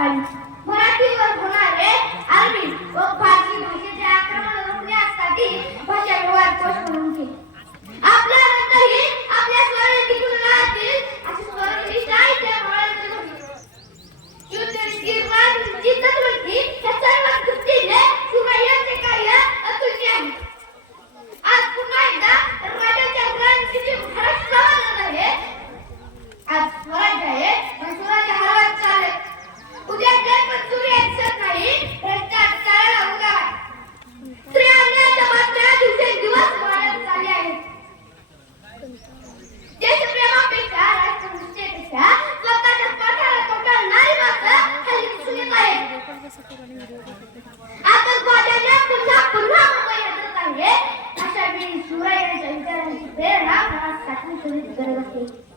Bye. 嗯。